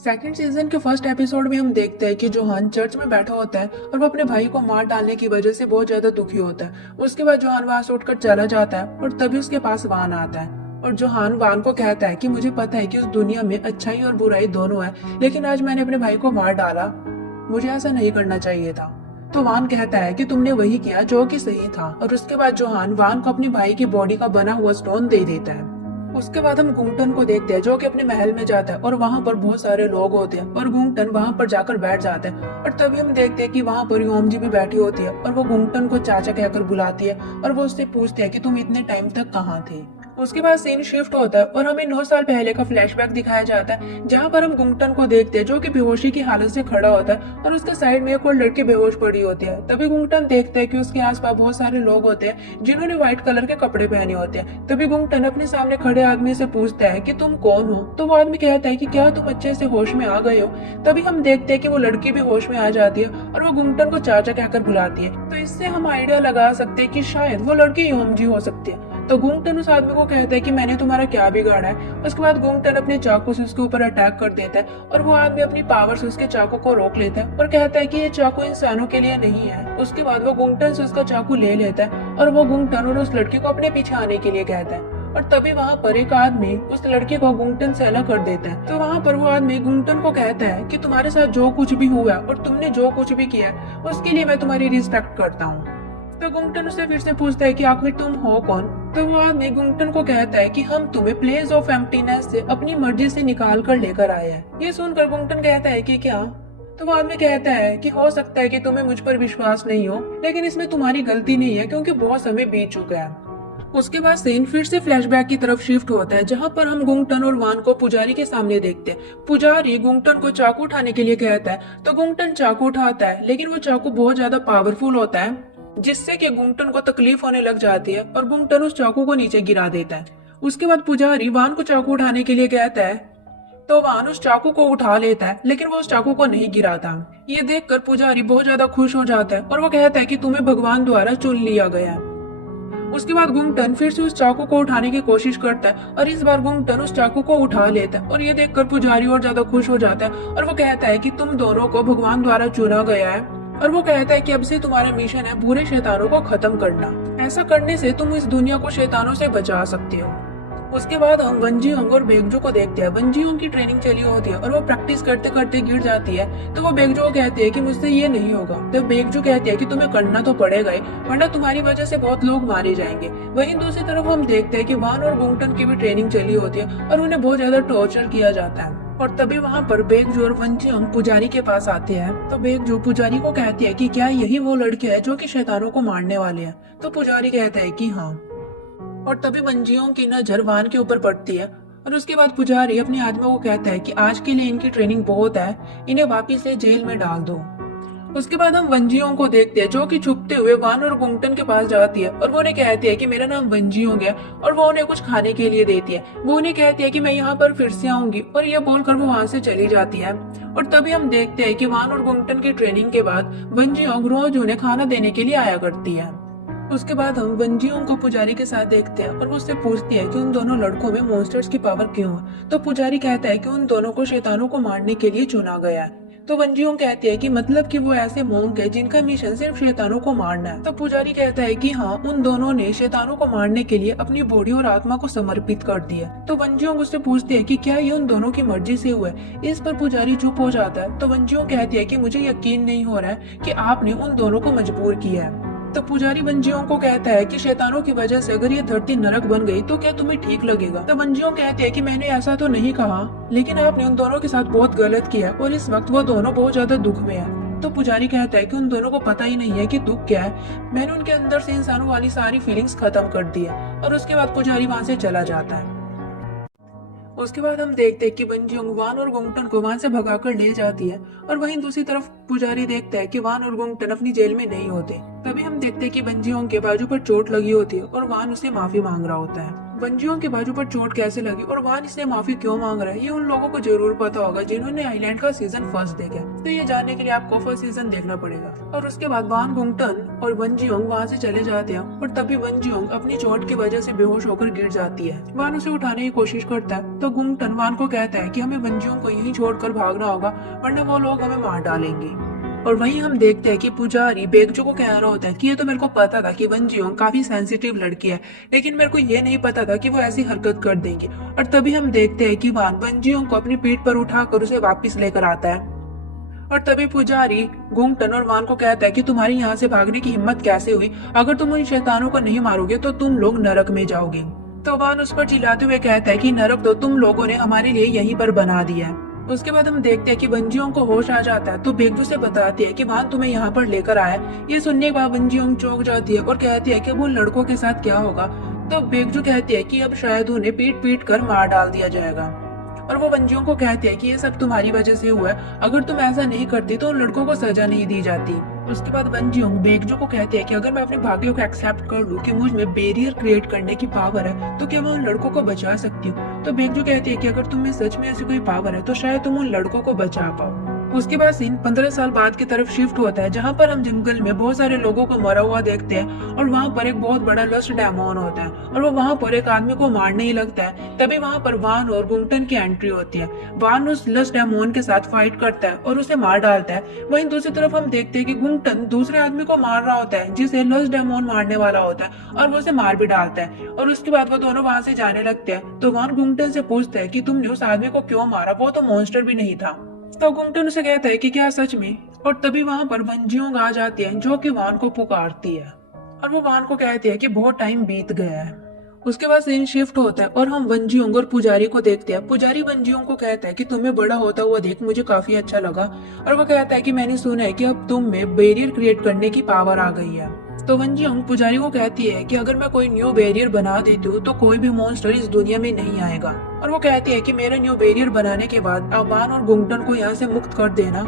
Second season के first episode में हम देखते हैं कि जोहान चर्च में बैठा होता है और वो अपने भाई को मार डालने की वजह से बहुत ज्यादा दुखी होता है। उसके बाद जोहान वहां से उठकर चला जाता है और तभी उसके पास वान आता है और जोहान वान को कहता है कि मुझे पता है कि उस दुनिया में अच्छाई और बुराई दोनों है, लेकिन आज मैंने अपने भाई को मार डाला। मुझे ऐसा नहीं करना चाहिए था। तो वान कहता है कि तुमने वही किया जो कि सही था, और उसके बाद जोहान वान को अपने भाई की बॉडी का बना हुआ स्टोन दे देता है। उसके बाद हम गुंगटन को देखते हैं जो कि अपने महल में जाता है और वहां पर बहुत सारे लोग होते हैं और गुंगटन वहां पर जाकर बैठ जाता है। और तभी हम देखते हैं कि वहां पर योमजी भी बैठी होती है और वो गुंगटन को चाचा कहकर बुलाती है और वो उससे पूछती है कि तुम इतने टाइम तक कहाँ थे। उसके बाद सीन शिफ्ट होता है और हमें 9 साल पहले का फ्लैशबैक दिखाया जाता है, जहाँ पर हम गुंगटन को देखते हैं जो कि बेहोशी की हालत से खड़ा होता है और उसके साइड में एक और लड़की बेहोश पड़ी होती है। तभी गुंगटन देखते हैं कि उसके आसपास बहुत सारे लोग होते हैं जिन्होंने व्हाइट कलर के कपड़े पहने होते हैं। तभी गुंगटन अपने सामने खड़े आदमी से पूछता है कि तुम कौन हो। तो वो आदमी कहता है कि क्या तुम अच्छे से होश में आ गए हो। तभी हम देखते हैं कि वो लड़की भी होश में आ जाती है और वो गुंगटन को चाचा कहकर बुलाती है। तो इससे हम आइडिया लगा सकते हैं कि शायद वो लड़की योमजी हो सकती है। तो गुंगटन उस आदमी को कहता है कि मैंने तुम्हारा क्या बिगाड़ा है। उसके बाद गुंगटन अपने चाकू से उसके ऊपर अटैक कर देता है और वो आदमी अपनी पावर से उसके चाकू को रोक लेता है और कहता है कि ये चाकू इंसानों के लिए नहीं है। उसके बाद वो गुंगटन से उसका चाकू ले लेता है और वो गुंगटन और उस लड़की को अपने पीछे आने के लिए कहता है। और तभी वहाँ पर एक आदमी उस लड़के को गुंगटन से अलग कर देता है। तो वहाँ पर वो आदमी गुंगटन को कहता है कि तुम्हारे साथ जो कुछ भी हुआ और तुमने जो कुछ भी किया उसके लिए मैं तुम्हारी रिस्पेक्ट करता हूँ। तो गुंगटन उससे फिर से पूछता है कि आखिर तुम हो कौन। तो वो आदमी गुंगटन को कहता है कि हम तुम्हें प्लेस ऑफ एम्प्टीनेस से अपनी मर्जी से निकाल कर लेकर आए हैं। ये सुनकर गुंगटन कहता है कि क्या। तो वो आदमी कहता है कि हो सकता है कि तुम्हें मुझ पर विश्वास नहीं हो, लेकिन इसमें तुम्हारी गलती नहीं है क्योंकि बहुत समय बीत चुका है। उसके बाद सीन फिर से फ्लैशबैक की तरफ शिफ्ट होता है, जहाँ पर हम गुंगटन और वान को पुजारी के सामने देखते हैं। पुजारी गुंगटन को चाकू उठाने के लिए कहता है तो गुंगटन चाकू उठाता है, लेकिन वो चाकू बहुत ज्यादा पावरफुल होता है जिससे कि गुंगटन को तकलीफ होने लग जाती है और गुंगटन उस चाकू को नीचे गिरा देता है। उसके बाद पुजारी वान को चाकू उठाने के लिए कहता है तो वान उस चाकू को उठा लेता है, लेकिन वो उस चाकू को नहीं गिराता। ये देखकर पुजारी बहुत ज्यादा खुश हो जाता है और वो कहता है कि तुम्हें भगवान द्वारा चुन लिया गया है। उसके बाद गुंगटन फिर से उस चाकू को उठाने की कोशिश करता है और इस बार गुंगटन उस चाकू को उठा लेता है और ये देखकर पुजारी और ज्यादा खुश हो जाता है और वो कहता है कि तुम दोनों को भगवान द्वारा चुना गया है और वो कहता है कि अब से तुम्हारा मिशन है बुरे शैतानों को खत्म करना। ऐसा करने से तुम इस दुनिया को शैतानों से बचा सकते हो। उसके बाद हम वंजीहोंग और बेगजो को देखते हैं। वंजीहोंग की ट्रेनिंग चली होती है और वो प्रैक्टिस करते करते गिर जाती है। तो वो बेगजो को कहती है कि मुझसे ये नहीं होगा। तो बेगजो कहती है कि तुम्हें करना तो पड़ेगा ही, वरना तुम्हारी वजह से बहुत लोग मारे जाएंगे। वहीं दूसरी तरफ हम देखते हैं कि वान और गुंगटन की भी ट्रेनिंग चली होती है और उन्हें बहुत ज्यादा टॉर्चर किया जाता है। और तभी वहाँ पर बेगजो और वंजीहोंग पुजारी के पास आते हैं। तो बेगजो पुजारी को कहती है कि क्या यही वो लड़के हैं जो कि शैतानों को मारने वाले हैं। तो पुजारी कहता है कि हाँ। और तभी वंजियों की नजर वान के ऊपर पड़ती है और उसके बाद पुजारी अपने आदमियों को कहता है कि आज के लिए इनकी ट्रेनिंग बहुत है, इन्हें वापिस से जेल में डाल दो। उसके बाद हम वंजियों को देखते हैं जो कि छुपते हुए वान और गुंगटन के पास जाती है और वो उन्हें कहती है कि मेरा नाम वंजियोंग है और वो उन्हें कुछ खाने के लिए देती है। वो उन्हें कहती है कि मैं यहाँ पर फिर से आऊंगी और ये बोलकर वो वहां से चली जाती है। और तभी हम देखते हैं कि वान और गुंगटन की ट्रेनिंग के बाद वंजियोंग रोज उन्हें खाना देने के लिए आया करती है। उसके बाद हम वंजियों को पुजारी के साथ देखते हैं और वो उससे पूछती है कि उन दोनों लड़कों में मॉन्स्टर्स की पावर क्यों है। तो पुजारी कहता है कि उन दोनों को शैतानों को मारने के लिए चुना गया है। तो वंजियों कहती है कि मतलब कि वो ऐसे मोंक है जिनका मिशन सिर्फ शैतानों को मारना है। तो पुजारी कहता है कि हाँ, उन दोनों ने शैतानों को मारने के लिए अपनी बॉडी और आत्मा को समर्पित कर दिया। तो वंजियों उससे पूछती है कि क्या ये उन दोनों की मर्जी से हुआ है। इस पर पुजारी चुप हो जाता है। तो वंजियों कहती है कि मुझे यकीन नहीं हो रहा है कि आपने उन दोनों को मजबूर किया है। तो पुजारी वंजियों को कहता है कि शैतानों की वजह से अगर ये धरती नरक बन गई तो क्या तुम्हें ठीक लगेगा। तो वंजियों कहते हैं कि मैंने ऐसा तो नहीं कहा, लेकिन आपने उन दोनों के साथ बहुत गलत किया और इस वक्त वो दोनों बहुत ज्यादा दुख में है। तो पुजारी कहता है कि उन दोनों को पता ही नहीं है कि दुख क्या है। मैंने उनके अंदर से इंसानों वाली सारी फीलिंग्स खत्म कर दी है। और उसके बाद पुजारी वहां से चला जाता है। उसके बाद हम देखते हैं कि वंजियोंग वान और गुंगटन को वहां से भगाकर ले जाती है और वहीं दूसरी तरफ पुजारी देखता है कि वान और गुंगटन अपनी जेल में नहीं होते। तभी हम देखते हैं कि वंजियोंग के बाजू पर चोट लगी होती है और वान उसे माफी मांग रहा होता है। वंजियों के बाजू पर चोट कैसे लगी और वान इससे माफी क्यों मांग रहा है, ये उन लोगों को जरूर पता होगा जिन्होंने आइलैंड का सीजन फर्स्ट देखा है। तो ये जानने के लिए आपको फर्स्ट सीजन देखना पड़ेगा। और उसके बाद वान गुंगटन और वंजियोंग वहाँ से चले जाते हैं और तभी वंजियोंग अपनी चोट की वजह से बेहोश होकर गिर जाती है। वान उसे उठाने की कोशिश करता है तो गुंगटन वान को कहता है कि हमें वंजियोंग को यहीं छोड़कर भागना होगा, वरना वो लोग हमें मार डालेंगे। और वहीं हम देखते हैं कि पुजारी बेगजो को कह रहा होता है कि ये तो मेरे को पता था कि वंजियोंग काफी सेंसिटिव लड़की है, लेकिन मेरे को ये नहीं पता था कि वो ऐसी हरकत कर देंगी। और तभी हम देखते हैं कि वान वंजियोंग को अपनी पीठ पर उठाकर उसे वापस लेकर आता है। और तभी पुजारी गुंगटन और वान को कहता है कि तुम्हारी यहाँ से भागने की हिम्मत कैसे हुई, अगर तुम उन शैतानों को नहीं मारोगे तो तुम लोग नरक में जाओगे। तो वान उस पर चिल्लाते हुए कहता है कि नरक तो तुम लोगों ने हमारे लिए यहीं पर बना दिया है। उसके बाद हम देखते हैं कि वंजियोंग को होश आ जाता है तो बेगजू से बताती है कि वान तुम्हें यहाँ पर लेकर आया। ये सुनने के बाद वंजियोंग चौंक जाती है और कहती है कि अब उन लड़कों के साथ क्या होगा। तो बेगजू कहती है कि अब शायद उन्हें पीट पीट कर मार डाल दिया जाएगा। और वो वंजियों को कहती है कि ये सब तुम्हारी वजह से हुआ है, अगर तुम ऐसा नहीं करती तो उन लड़कों को सजा नहीं दी जाती। उसके बाद वंजियोंग बेगजो को कहती है कि अगर मैं अपने भाग्य को एक्सेप्ट कर लूं कि मुझ में बैरियर क्रिएट करने की पावर है तो क्या मैं उन लड़कों को बचा सकती हूँ। तो बेगजो कहती है कि अगर तुम में सच में ऐसी कोई पावर है तो शायद तुम उन लड़कों को बचा पाओ। उसके बाद सीन 15 साल बाद की तरफ शिफ्ट होता है जहाँ पर हम जंगल में बहुत सारे लोगों को मरा हुआ देखते हैं और वहाँ पर एक बहुत बड़ा लस्ट डेमोन होता है और वो वहाँ पर एक आदमी को मारने ही लगता है। तभी वहाँ पर वान और गुंगटन की एंट्री होती है। वान उस लस्ट डेमोन के साथ फाइट करता है और उसे मार डालता है। वहीं दूसरी तरफ हम देखते हैं कि गुंगटन दूसरे आदमी को मार रहा होता है जिसे लस्ट डेमोन मारने वाला होता है और वो उसे मार भी डालता है। और उसके बाद वो दोनों वहाँ से जाने लगते हैं तो वान गुंगटन से पूछता है कि तुमने उस आदमी को क्यों मारा, वो तो मॉन्स्टर भी नहीं था। तो गुंगटन उसे कहता है कि क्या सच में। और तभी वहां पर वंजियोंग आ जाती है जो कि वान को पुकारती है और वो वान को कहती है कि बहुत टाइम बीत गया है। उसके बाद सीन शिफ्ट होता है और हम वंजियोंग और पुजारी को देखते हैं। पुजारी वंजियोंग को कहता है कि तुम्हें बड़ा होता हुआ देख मुझे काफी अच्छा लगा। और वो कहता है कि मैंने सुना है कि अब तुम में बैरियर क्रिएट करने की पावर आ गई है। तो वंजियोंग पुजारी को कहती है कि अगर मैं कोई न्यू बैरियर बना देती हूँ तो कोई भी मॉन्स्टर इस दुनिया में नहीं आएगा। और वो कहती है कि मेरा न्यू बैरियर बनाने के बाद आप वान और गुंगटन को यहाँ से मुक्त कर देना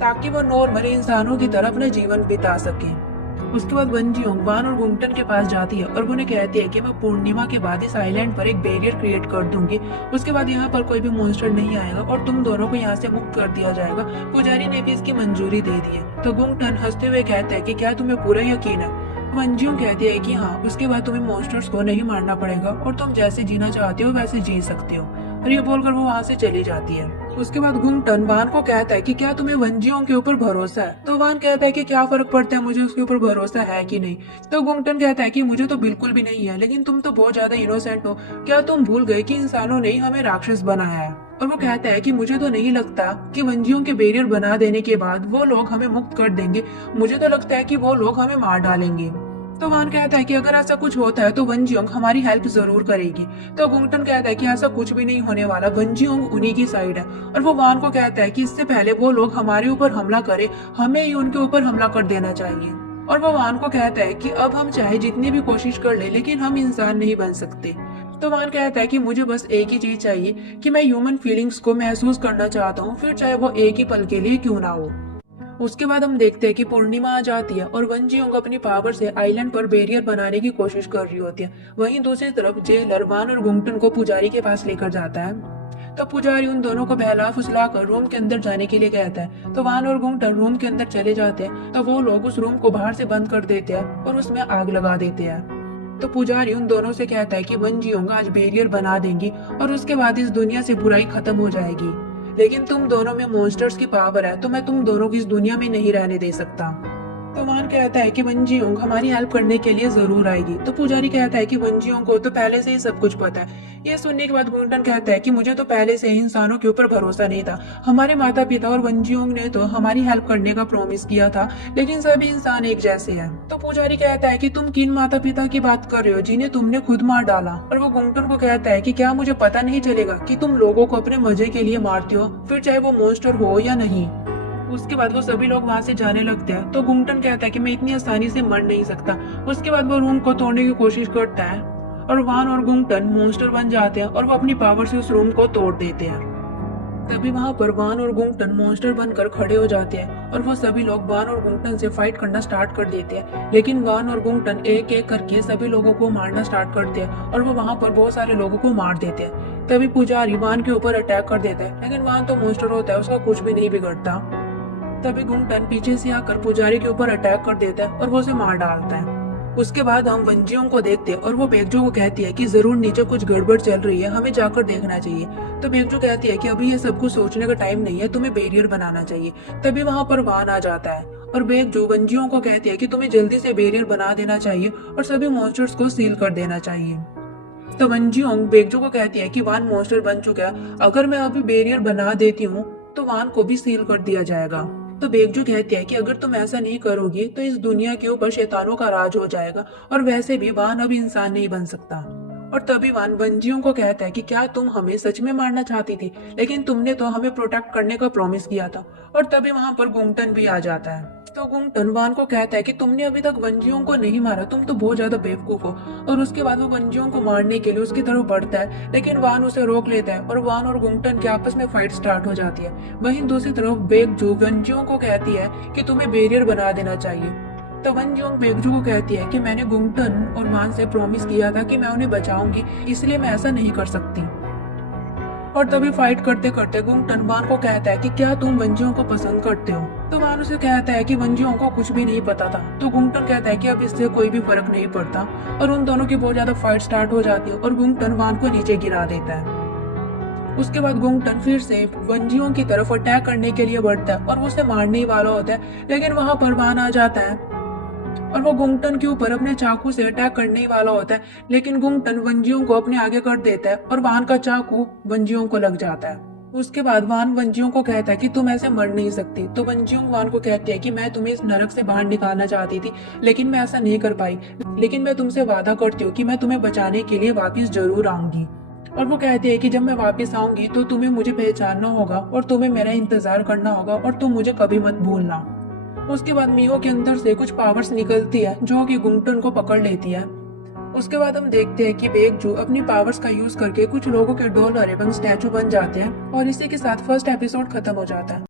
ताकि वो नॉर्मल इंसानों की तरह अपना जीवन बिता सके। उसके बाद वंजियोंग वान और गुंगटन के पास जाती है और वो उन्हें कहती है कि मैं पूर्णिमा के बाद इस आइलैंड पर एक बैरियर क्रिएट कर दूंगी। उसके बाद यहाँ पर कोई भी मॉन्स्टर नहीं आएगा और तुम दोनों को यहाँ से मुक्त कर दिया जाएगा। पुजारी ने भी इसकी मंजूरी दे दी है। तो गुंगटन हंसते हुए कहता है कि क्या तुम्हें पूरा यकीन है। वंजियोंग कहती है कि हाँ, उसके बाद तुम्हें मॉन्स्टर्स को नहीं मारना पड़ेगा और तुम जैसे जीना चाहते हो वैसे जी सकते हो। और ये बोलकर वो वहाँ से चली जाती है। उसके बाद गुंगटन वान को कहता है कि क्या तुम्हें वंजियोंग के ऊपर भरोसा है। तो वान कहता है कि क्या फर्क पड़ता है मुझे उसके ऊपर भरोसा है कि नहीं। तो गुंगटन कहता है कि मुझे तो बिल्कुल भी नहीं है, लेकिन तुम तो बहुत ज्यादा इनोसेंट हो। क्या तुम भूल गए कि इंसानों ने ही हमें राक्षस बनाया है। और वो कहता है कि मुझे तो नहीं लगता कि वंजियों के बैरियर बना देने के बाद वो लोग हमें मुक्त कर देंगे। मुझे तो लगता है कि वो लोग हमें मार डालेंगे। तो वान कहता है कि अगर ऐसा कुछ होता है तो वंजियोंग हमारी हेल्प जरूर करेगी। तो गुंगटन कहता है कि ऐसा कुछ भी नहीं होने वाला, वंजियोंग उन्हीं की साइड है। और वो वान को कहता है कि इससे पहले वो लोग हमारे ऊपर हमला करे, हमें ही उनके ऊपर हमला कर देना चाहिए। और वो वान को कहता है कि अब हम चाहे जितनी भी कोशिश कर ले लेकिन हम इंसान नहीं बन सकते। तो वान कहता है कि मुझे बस एक ही चीज चाहिए कि मैं ह्यूमन फीलिंग्स को महसूस करना चाहता हूँ, फिर चाहे वो एक ही पल के लिए क्यों ना हो। उसके बाद हम देखते हैं कि पूर्णिमा आ जाती है और वंजियोंग अपनी पावर से आइलैंड पर बैरियर बनाने की कोशिश कर रही होती है। वहीं दूसरी तरफ जेलर वान और गुंगटन को पुजारी के पास लेकर जाता है। तो पुजारी उन दोनों को बहला फुसला कर रूम के अंदर जाने के लिए कहता है। तो वान और गुंगटन रूम के अंदर चले जाते हैं तो वो लोग उस रूम को बाहर से बंद कर देते हैं और उसमें आग लगा देते हैं। तो पुजारी उन दोनों से कहता है कि वंजियोंग आज बैरियर बना देंगी और उसके बाद इस दुनिया से बुराई खत्म हो जाएगी, लेकिन तुम दोनों में मॉन्स्टर्स की पावर है तो मैं तुम दोनों को इस दुनिया में नहीं रहने दे सकता। तो वान कहता है कि वंजियोंग हमारी हेल्प करने के लिए जरूर आएगी। तो पुजारी कहता है कि वंजियोंग को तो पहले से ही सब कुछ पता है। ये सुनने के बाद गुंगटन कहता है कि मुझे तो पहले से ही इंसानों के ऊपर भरोसा नहीं था। हमारे माता पिता और वंजियोंग ने तो हमारी हेल्प करने का प्रॉमिस किया था, लेकिन सभी इंसान एक जैसे हैं। तो पुजारी कहता है कि तुम किन माता पिता की बात कर रहे हो जिन्हें तुमने खुद मार डाला। और वो गुंगटन को कहता है कि क्या मुझे पता नहीं चलेगा कि तुम लोगों को अपने मजे के लिए मारते हो, फिर चाहे वो मॉन्स्टर हो या नहीं। उसके बाद वो सभी लोग वहाँ से जाने लगते हैं। तो गुंगटन कहता है कि मैं इतनी आसानी से मर नहीं सकता। उसके बाद वो रूम को तोड़ने की कोशिश करता है और वान और गुंगटन मॉन्स्टर बन जाते हैं और वो अपनी पावर से उस रूम को तोड़ देते हैं। तभी वहां पर वान और गुंगटन मॉन्स्टर बनकर खड़े हो जाते हैं और वो सभी लोग वान और गुंगटन से फाइट करना स्टार्ट कर देते हैं। लेकिन वान और गुंगटन एक एक करके सभी लोगों को मारना स्टार्ट करते हैं और वो वहां पर बहुत सारे लोगों को मार देते हैं। तभी पुजारी वान के ऊपर अटैक कर देता है, लेकिन वान तो मॉन्स्टर होता है, उसका कुछ भी नहीं बिगड़ता। तभी गुंगटन पीछे से आकर पुजारी के ऊपर अटैक कर देता है और वो उसे मार डालता है। उसके बाद हम वंजियों को देखते हैं और वो बेगजो को कहती है कि जरूर नीचे कुछ गड़बड़ चल रही है, हमें जाकर देखना चाहिए। तो बेगजो कहती है कि अभी ये सब कुछ सोचने का टाइम नहीं है, तुम्हें बैरियर बनाना चाहिए। तभी वहां पर वान आ जाता है और बेगजो वंजियों को कहती है कि तुम्हें जल्दी से बैरियर बना देना चाहिए और सभी मॉन्स्टर्स को सील कर देना चाहिए। तो वंजियोंग बेगजो को कहती है कि वान मॉन्स्टर बन चुका है, अगर मैं अभी बैरियर बना देती हूँ तो वान को भी सील कर दिया जाएगा। तो बेगजू कहती है कि अगर तुम ऐसा नहीं करोगी तो इस दुनिया के ऊपर शैतानों का राज हो जाएगा और वैसे भी वान अब इंसान नहीं बन सकता। और तभी वान वंजियों को कहता है कि क्या तुम हमें सच में मारना चाहती थी, लेकिन तुमने तो हमें प्रोटेक्ट करने का प्रॉमिस किया था। और तभी वहां पर गुंगटन भी आ जाता है। तो गुंगटन वान को कहता है कि तुमने अभी तक वंजियों को नहीं मारा, तुम तो बहुत ज्यादा बेवकूफ हो। और उसके बाद वो वंजियों को मारने के लिए उसकी तरफ बढ़ता है, लेकिन वान उसे रोक लेता है और वान और गुंगटन के आपस में फाइट स्टार्ट हो जाती है। वहीं दूसरी तरफ बेगजू वंजियों को कहती है कि तुम्हें बैरियर बना देना चाहिए। तो वंजियोंग बेगजू को कहती है कि मैंने गुंगटन और वान से प्रॉमिस किया था कि मैं उन्हें बचाऊंगी, इसलिए मैं ऐसा नहीं कर सकती। और तभी फाइट करते करते गुंगटन वान को कहता है कि क्या तुम वंजियों को पसंद करते हो। तो वान उसे कहता है कि वंजियों को कुछ भी नहीं पता था। तो गुंगटन कहता है कि अब इससे कोई भी फर्क नहीं पड़ता और उन दोनों की बहुत ज्यादा फाइट स्टार्ट हो जाती है और गुंगटन वान को नीचे गिरा देता है। उसके बाद गुंगटन फिर से वंजियों की तरफ अटैक करने के लिए बढ़ता है और वो उसे मारने ही वाला होता है, लेकिन वहां पर वान आ जाता है और वो गुंगटन के ऊपर अपने चाकू से अटैक करने ही वाला होता है, लेकिन गुंगटन वंजियों को अपने आगे कर देता है और वान का चाकू वंजियों को लग जाता है। उसके बाद वान वंजियों को कहता है कि तुम ऐसे मर नहीं सकती। तो वंजियों वान को कहती है कि मैं तुम्हें इस नरक से बाहर निकालना चाहती थी, लेकिन मैं ऐसा नहीं कर पाई, लेकिन मैं तुमसे वादा करती हूँ कि मैं तुम्हें बचाने के लिए वापिस जरूर आऊंगी। और वो कहती है कि जब मैं वापस आऊंगी तो तुम्हें मुझे पहचानना होगा और तुम्हें मेरा इंतजार करना होगा और तुम मुझे कभी मत भूलना। उसके बाद मीहो के अंदर से कुछ पावर्स निकलती है जो कि गुंगटन को पकड़ लेती है। उसके बाद हम देखते हैं कि बेगजू अपनी पावर्स का यूज करके कुछ लोगों के डॉलर एवं स्टैचू बन जाते हैं और इसी के साथ फर्स्ट एपिसोड खत्म हो जाता है।